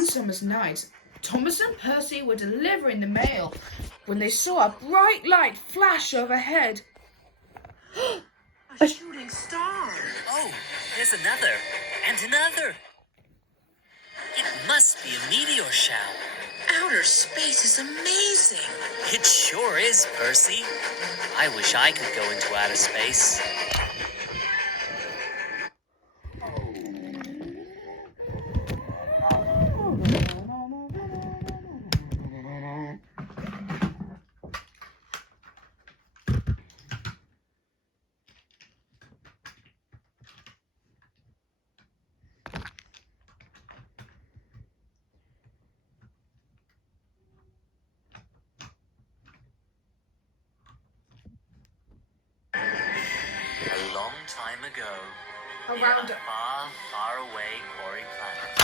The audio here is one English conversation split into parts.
One summer's night, Thomas and Percy were delivering the mail when they saw a bright light flash overhead. A shooting star! Oh, there's another, and another. It must be a meteor shower. Outer space is amazing! It sure is, Percy. I wish I could go into outer space. A long time ago, near a far, far away quarry planet.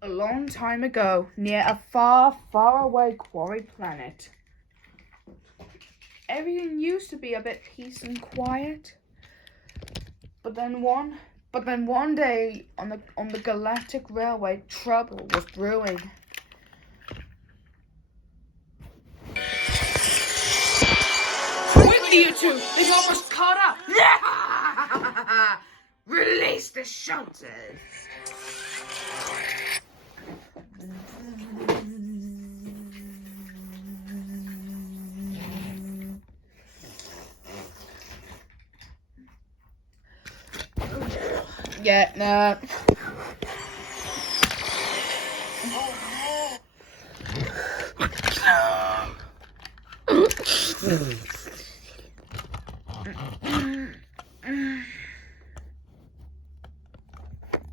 A long time ago, near a far, far away quarry planet. Everything used to be a bit peace and quiet. But then one day on the Galactic Railway, trouble was brewing. Quickly, you two! They've almost caught up! Release the shelters! Yeah, no.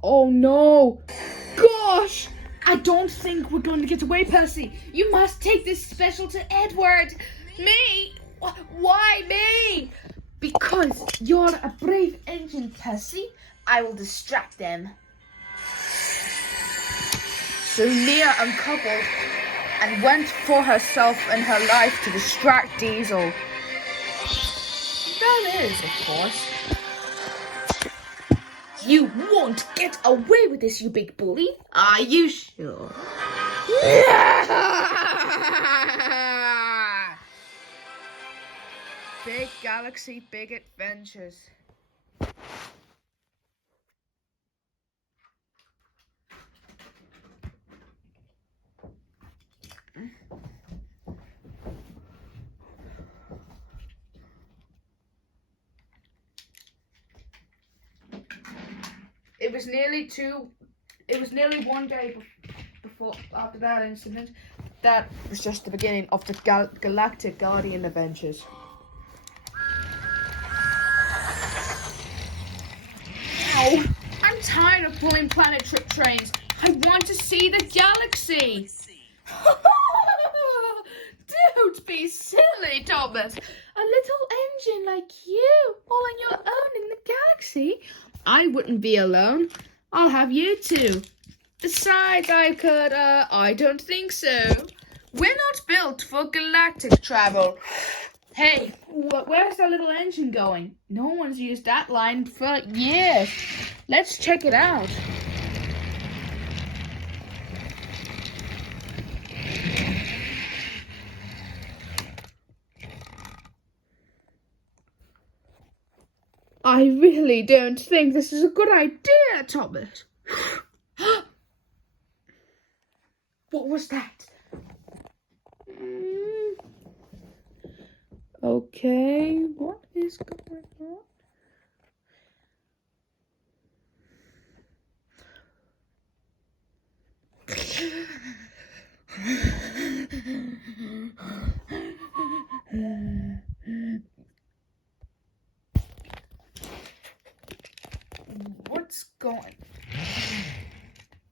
Oh no! Gosh! I don't think we're going to get away, Percy. You must take this special to Edward. Me? Why me? Because you're a brave engine, Percy. I will distract them. So Nia uncoupled and went for herself and her life to distract Diesel. That is, of course. You won't get away with this, you big bully. Are you sure? Big galaxy, big adventures. It was nearly 1 day after that incident. That was just the beginning of the Galactic Guardian adventures. Ow! I'm tired of pulling planet trip trains. I want to see the galaxy. Don't be silly, Thomas. A little engine like you, all on your own in the galaxy. I wouldn't be alone. I'll have you too. Besides, I don't think so. We're not built for galactic travel. Hey, where's that little engine going? No one's used that line for years. Let's check it out. I really don't think this is a good idea, Thomas. What was that? Okay, what is going on?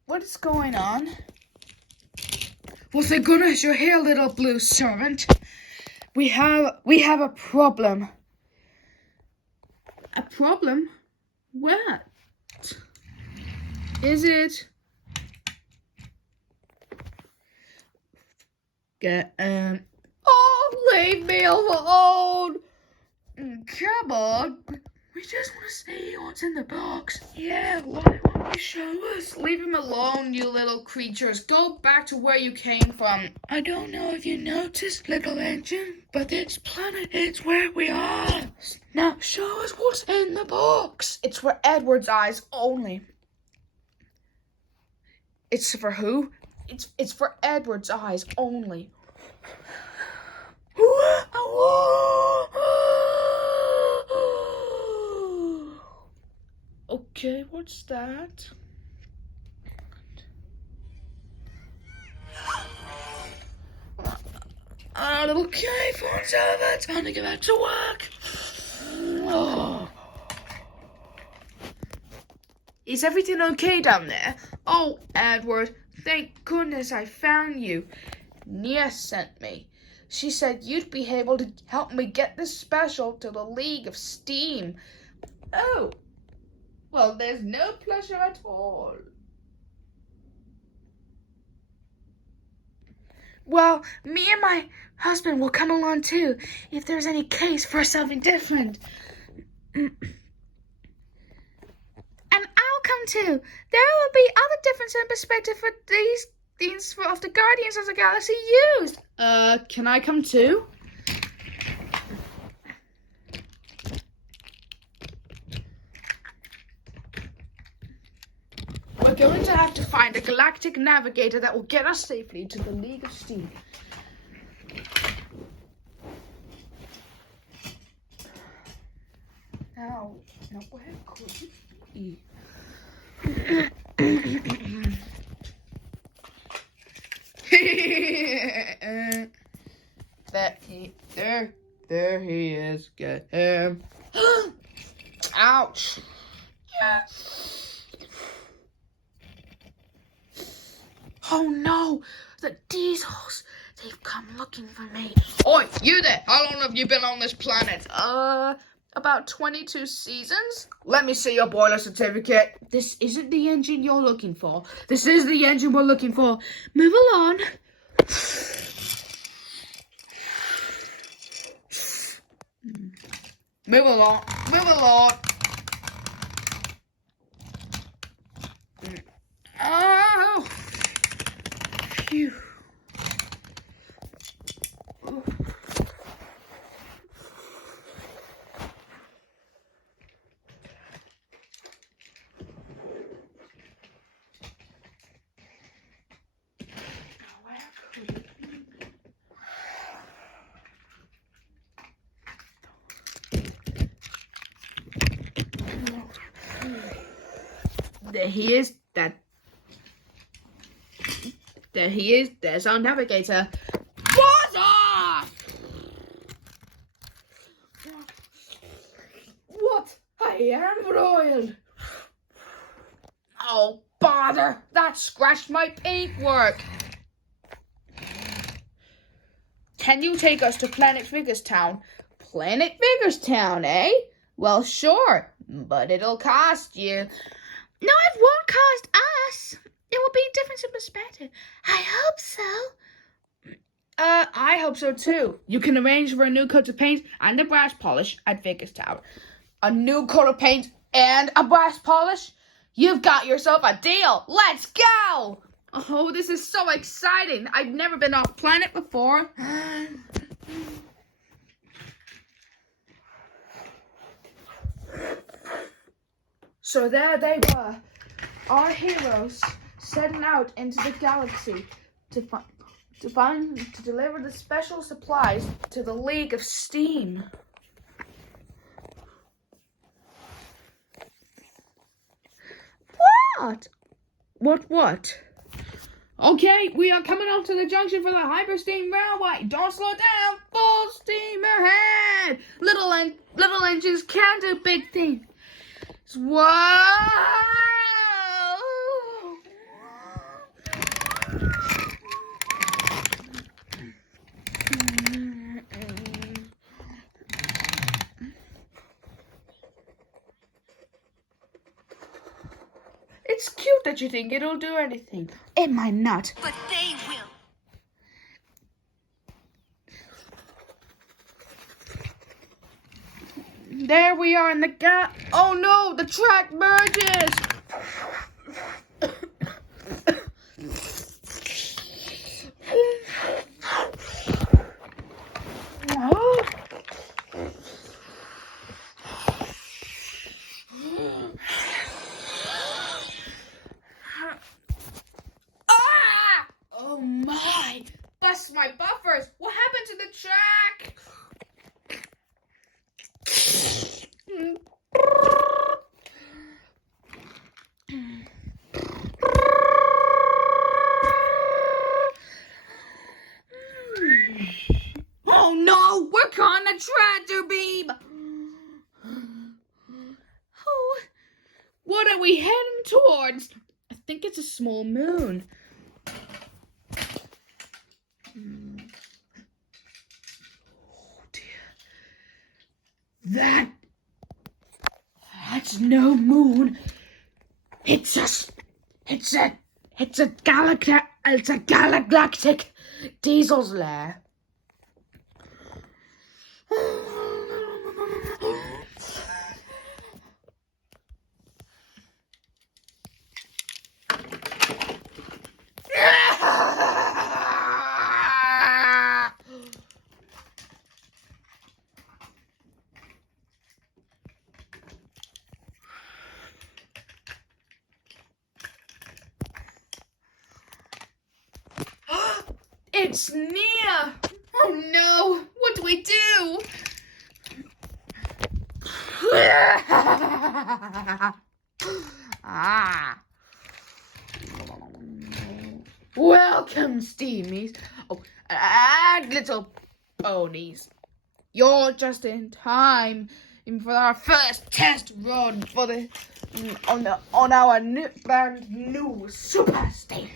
What is going on? Well, thank goodness you're here, little blue servant. We have a problem. A problem? What? Is it? Oh, leave me alone! Come on. We just want to see what's in the box. Yeah, why won't you show us? Leave him alone, you little creatures. Go back to where you came from. I don't know if you noticed, little engine, but this planet is where we are. Now, show us what's in the box. It's for Edward's eyes only. It's for who? It's for Edward's eyes only. Okay, what's that? Okay, phone's over. It's time to get back to work. Oh. Is everything okay down there? Oh, Edward, thank goodness I found you. Nia sent me. She said you'd be able to help me get this special to the League of Steam. Oh, well, there's no pleasure at all. Well, me and my husband will come along too, if there's any case for something different. And I'll come too. There will be other differences in perspective for these things of the Guardians of the Galaxy used. Can I come too? We're going to have to find a galactic navigator that will get us safely to the League of Steam. Now where could it be? There he is. Get him. Ouch. Oh no, the diesels. They've come looking for me. Oi, you there. How long have you been on this planet? About 22 seasons. Let me see your boiler certificate. This isn't the engine you're looking for. This is the engine we're looking for. Move along. Move along. Move along. Oh. Phew. There he is. There he is. There's our navigator. Bother! What? I am royal. Oh, bother. That scratched my paintwork. Can you take us to Planet Vigorstown? Planet Vigorstown, eh? Well, sure. But it'll cost you. No, it won't cost us. It will be a difference in perspective. I hope so. I hope so too. You can arrange for a new coat of paint and a brass polish at Vigorstown. A new coat of paint and a brass polish? You've got yourself a deal. Let's go! Oh, this is so exciting. I've never been off planet before. So there they were, our heroes setting out into the galaxy to deliver the special supplies to the League of Steam. What? Okay, we are coming up to the junction for the Hypersteam Railway. Don't slow down. Full steam ahead. Little engines can do big things. Whoa! It's cute that you think it'll do anything. It might not. But they will. There we are in the gap. Oh no, the track merges. Ah! Oh my! That's my buffers. What happened to the track? Oh no, we're caught in a tractor beam. Oh, what are we heading towards? I think it's a small moon. Oh dear. That's no moon. It's a galactic diesel's lair. It's near! Oh no! What do we do? Welcome, Steamies. Oh, and little ponies. You're just in time for our first test run for the on our brand new super station.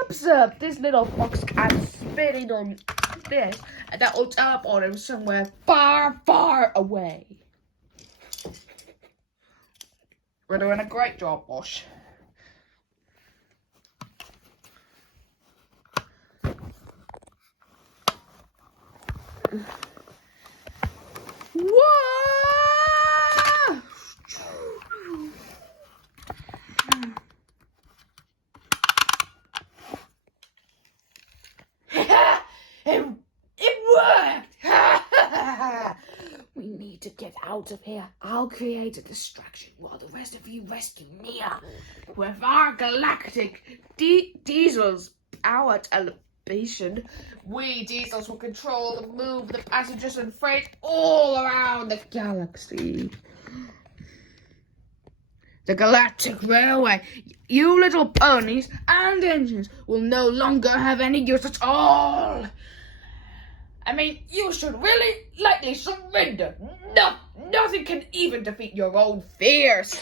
Observe this little fox I'm spitting on this, and that will teleport him somewhere far, far away. We're doing a great job, Bosh. Whoa! It worked! We need to get out of here. I'll create a distraction while the rest of you rescue Nia. With our galactic diesels powered elevation, we diesels will control and move the passengers and freight all around the galaxy. The Galactic Railway, you little ponies and engines will no longer have any use at all. I mean, you should really lightly surrender. Nothing can even defeat your own fears.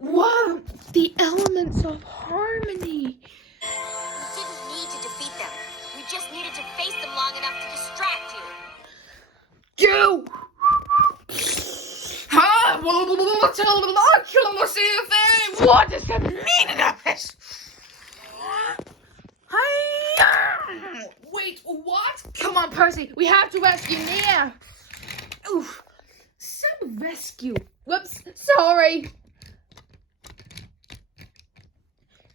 Wow, the elements of harmony. We didn't need to defeat them. We just needed to face them long enough to distract you. You! Huh? What is the meaning of this? Wait, what? Come on, Percy. We have to rescue Nia. Oof. Some rescue. Whoops. Sorry.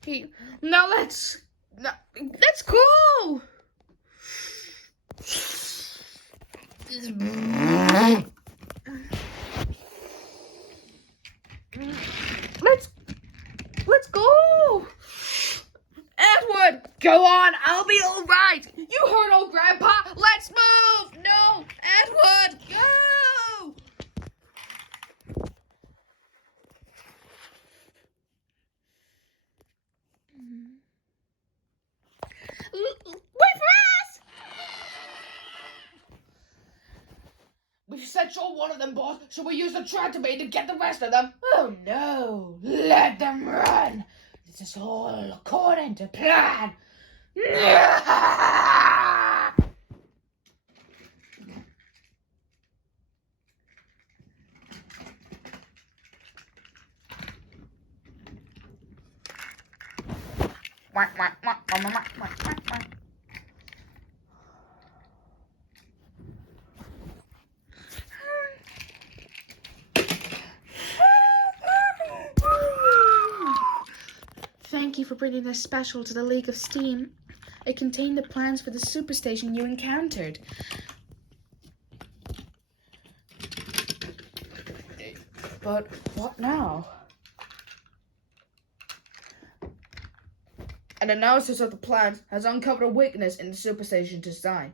Hey, now let's go. Let's go. Edward, go on. I'll be all right. You heard old Grandpa. Let's move. No, Edward, go. Wait for us. We've central one of them, boss. Should we use the tractor beam to get the rest of them? Oh no. Let them run. This is all according to plan. Thank you for bringing this special to the League of Steam. It contained the plans for the superstation you encountered. But what now? An analysis of the plans has uncovered a weakness in the superstation design.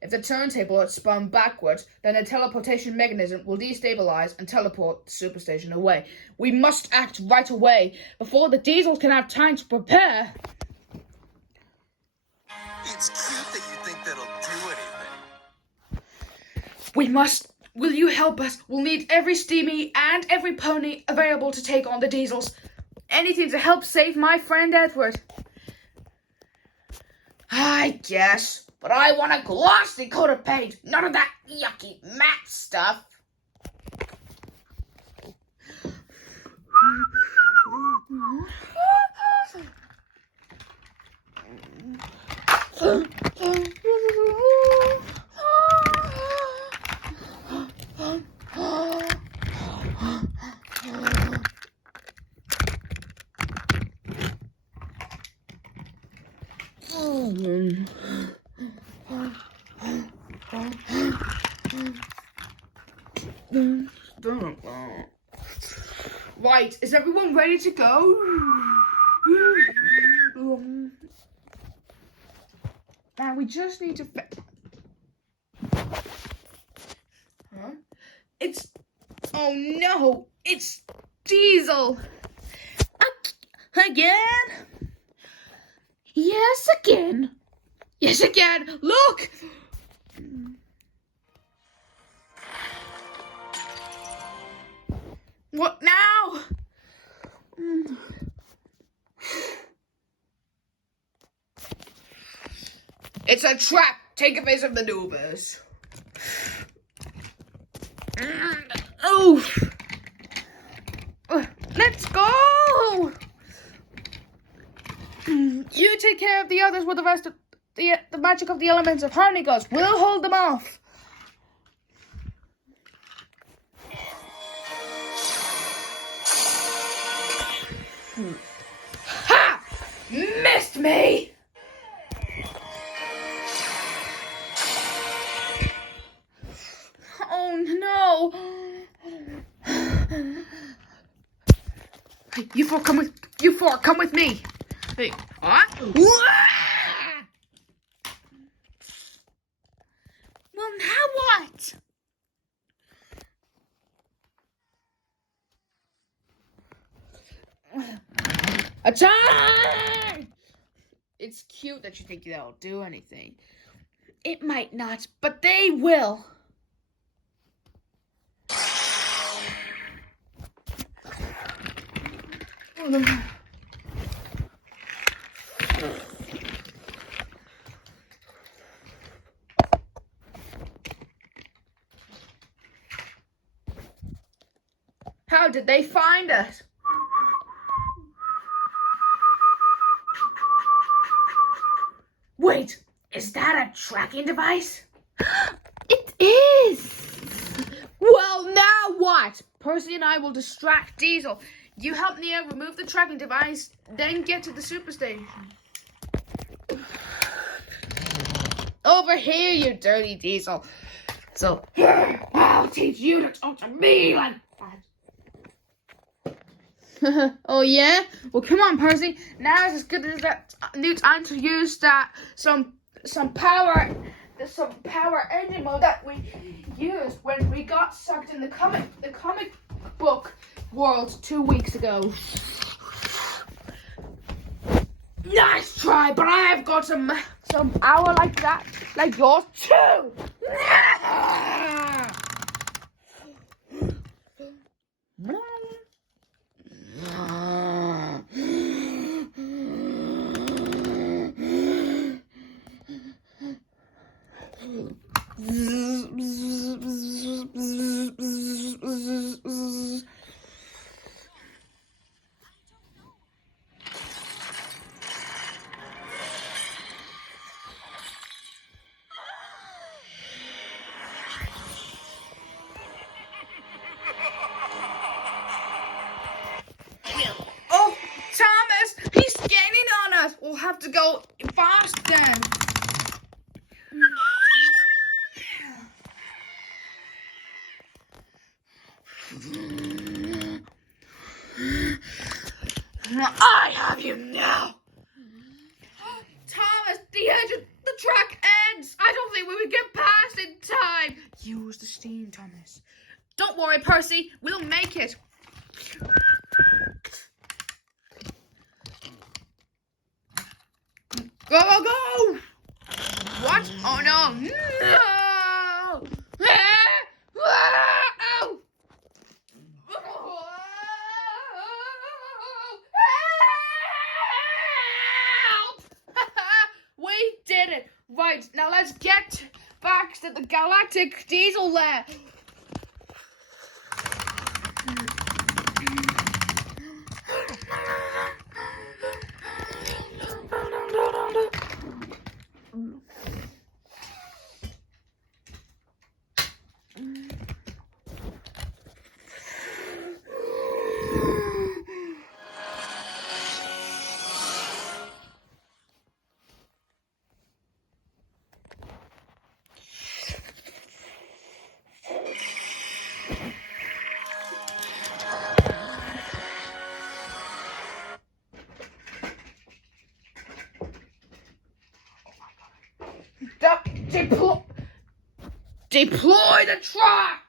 If the turntable had spun backwards, then the teleportation mechanism will destabilize and teleport the superstation away. We must act right away before the diesels can have time to prepare. It's cute that you think that'll do anything. We must. Will you help us? We'll need every steamy and every pony available to take on the diesels. Anything to help save my friend Edward. I guess. But I want a glossy coat of paint, none of that yucky matte stuff. Right, is everyone ready to go? Now we just need to huh? Oh no, it's Diesel. Again? Yes, again. Yes, again. Look. What now? It's a trap. Take a base of maneuvers. Oh. Let's go. You take care of the others with the rest of the magic of the elements of harmony gods. We'll hold them off. Ha! Missed me! Oh no! You four come with me. Hey, well, now what? Attack! It's cute that you think they'll do anything. It might not, but they will. How did they find us? Wait, is that a tracking device? It is! Well, now what? Percy and I will distract Diesel. You help Neo remove the tracking device, then get to the superstation. Over here, you dirty Diesel. So, I'll teach you to talk to me like that. Oh yeah? Well, come on, Percy. Now is as good as that new time to use that some power engine mode that we used when we got sucked in the comic book world 2 weeks ago. Nice try, but I have got some power like that, like yours too. have to go fast then. I have you now. Thomas, the edge of the track ends. I don't think we would get past in time. Use the steam, Thomas. Don't worry, Percy. We'll make it. Go, go, go! What? Oh, no. No! We did it. Right, now let's get back to the Galactic Diesel Lair. Deploy the tracks!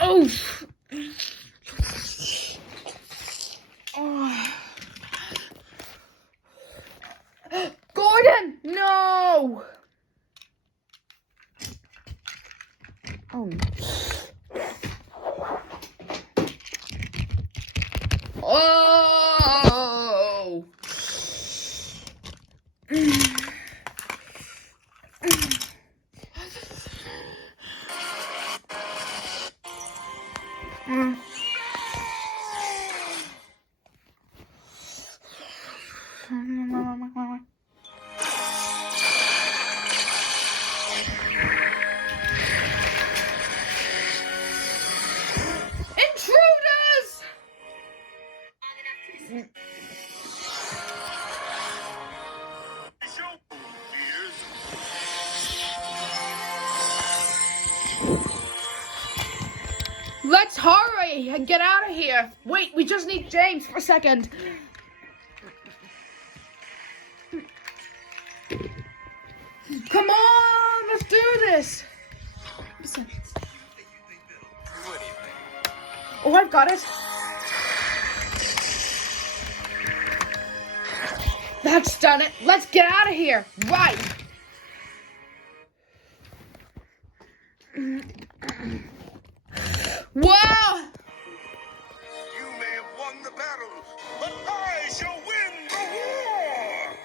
Oh. Gordon, no! Oh. Oh! Intruders! Let's hurry and get out of here. Wait, we just need James for a second. Come on, let's do this. Oh, I've got it. That's done it. Let's get out of here. Right. Wow. You may have won the battle, but I shall win the war!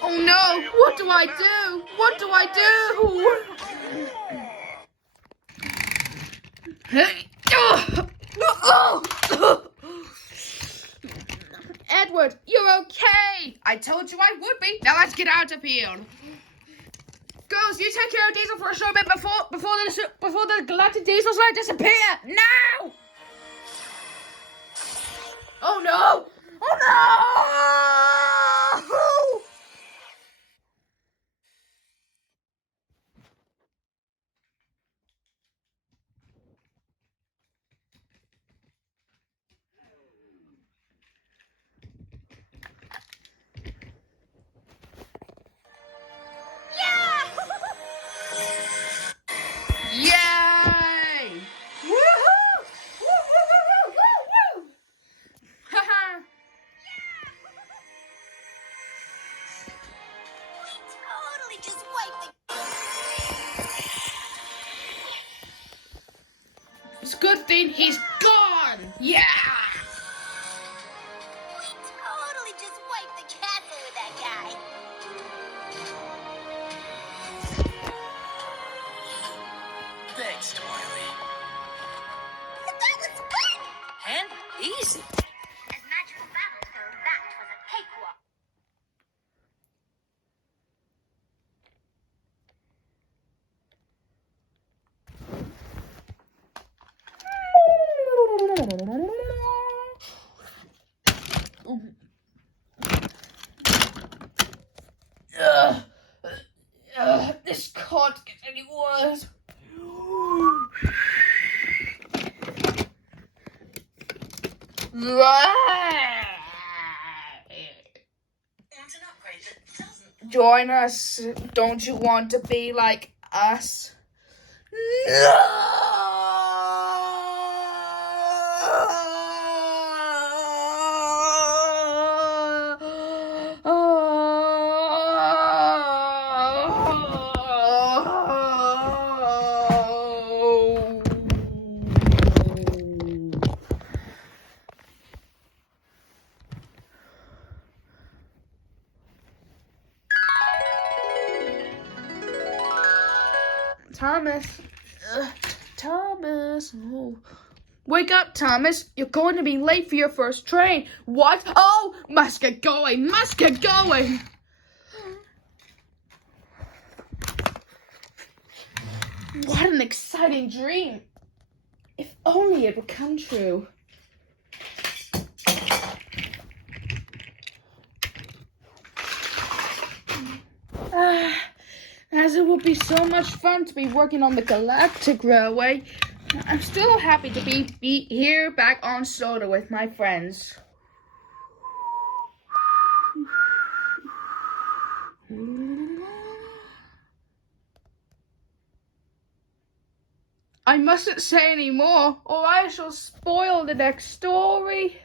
Oh no, what do I do? What do I do? Edward, you're okay. I told you I would be. Now let's get out of here. Girls, you take care of Diesel for a short bit before the Galactic Diesel Lair disappear. Now! Oh no! Oh no! Yay! Woohoo! Woo! Haha! We totally just wiped the... It's a good thing he's gone. Yeah! We totally just wiped the castle with that guy. to get any worse. Join us. Don't you want to be like us? Thomas. Thomas. Oh. Wake up, Thomas. You're going to be late for your first train. What? Oh, must get going. Must get going. What an exciting dream. If only it would come true. As it will be so much fun to be working on the Galactic Railway, I'm still happy to be here back on Sodor with my friends. I mustn't say any more, or I shall spoil the next story.